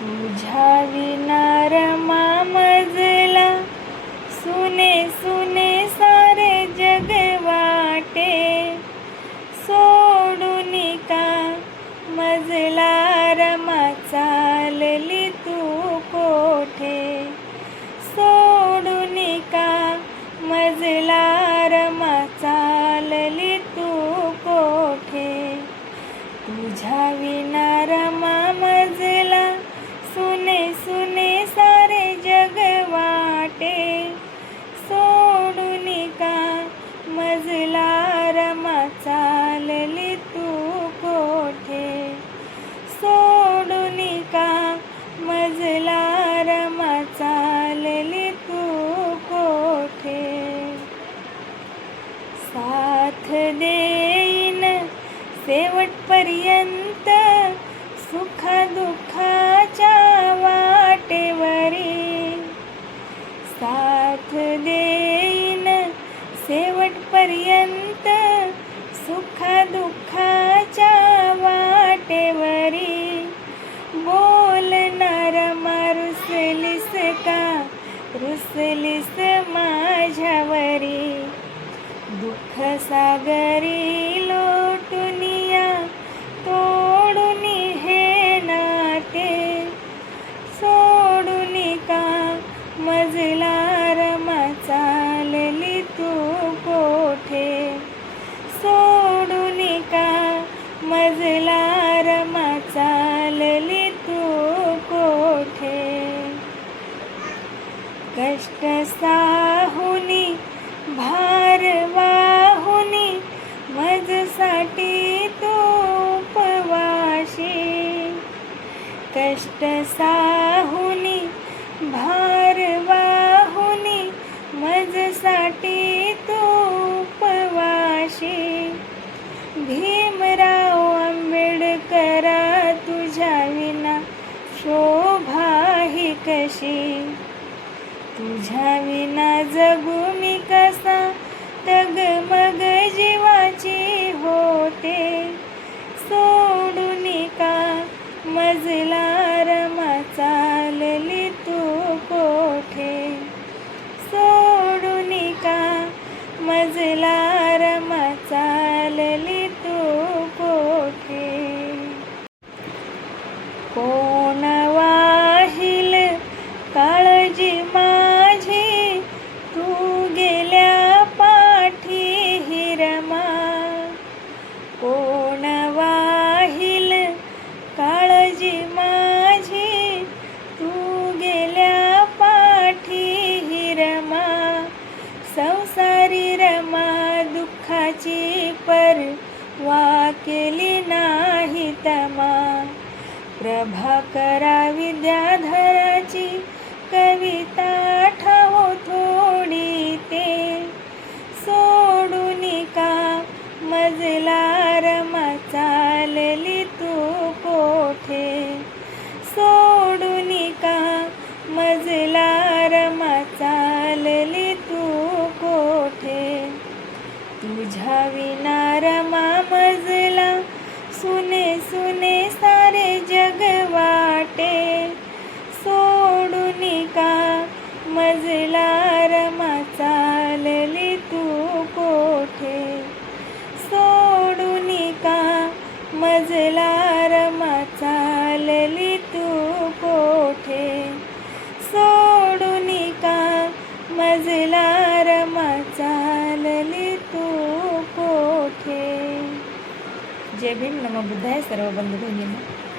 तुझ्या विना रमा मजला, सुने सुने सारे जग वाटे. सोडून का मजला रमा चालली तू कोठे. सोडून का मजला रमा चालली तू कोठे. तुझ्या विना रमा मजला, सुने सुने सारे जग वाटे. सोडून का मजला रमा चालली तू कोठे. सोडून का मजला रमा चालली तू कोठे. साथ देईन शेवटपर्यंत, सुखा दुःखाच्या वाटेवरी. साथ देईन शेवटपर्यंत, सुखा दुःखाच्या वाटेवरी. बोलणार रुसलीस का, रुसलीस माझ्यावरी. दुःख सागरी लोटुनिया, तोडून हे नाते. सोडून का मजला रमा चालली तू कोठे. सोडून का मजला रमा चालली तू कोठे. कष्ट साहुनी भार वाहुनी, मजसाठी तू उपवाशी. कष्ट साहुनी भार वाहुनी, मजसाठी तू उपवाशी. भीमराव आंबेडकरा, तुझ्या विना शोभा ही कशी. तुझ्या विना जगू मी कसा, तगमग जीवाची होते. सोडून का मजला रमा चालली तू कोठे. सोडून का मजला रमा चालली तू कोठे. कोण वाहिल काळजी माझी, तू गेल्या पाठी ही रमा. कोण वाहिल काळजी माझी, तू गेल्या पाठी ही रमा. संसारी रमा दुःखाची पर्वा केली नाही तमा. प्रभाकरा विद्याधराची कविता ठावो थोडी ते. सोडून का मजला रमा चालली तू कोठे. सोडून का मजला रमा चालली तू कोठे. तुझ्या विना रमा मजला, सुने सुने सारे जग वाटे. सोडून का मजला रमा चालली तू कोठे. सोडून का मजला रमा चालली तू कोठे. सोडून का मजला रमा चालली तू कोठे. जय भीम. नमो बुद्धाय सर्व बंधू भगिनींनो.